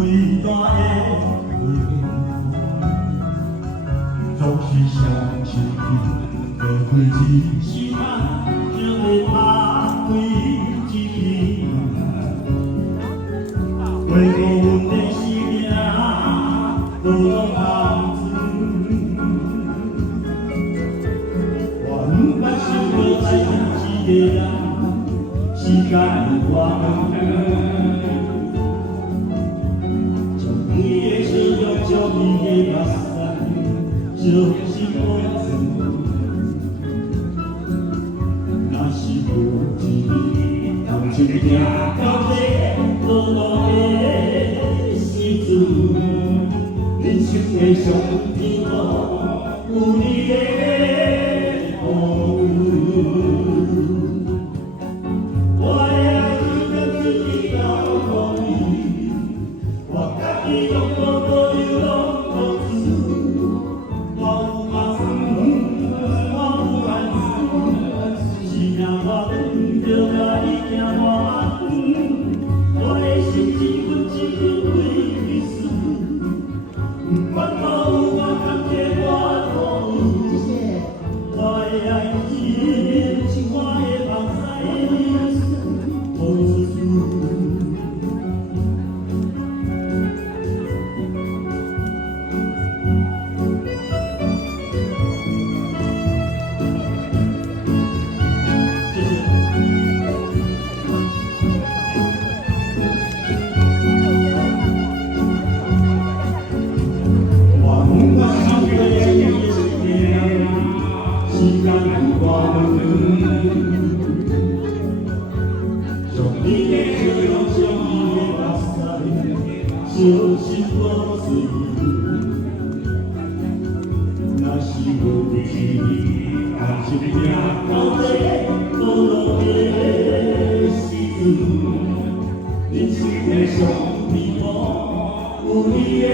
伟大的总是相信的回忆，是咱就会打开一片，为我阮的生命多多帮助。原本想要爱一个人，时间我们。 将伊的目屎就是我做，若是有一日同情行到这落落的时阵，人生的上天路有你的保佑。 就是我最若是有一日感情行到这落落的时阵，人生的上天路有你的。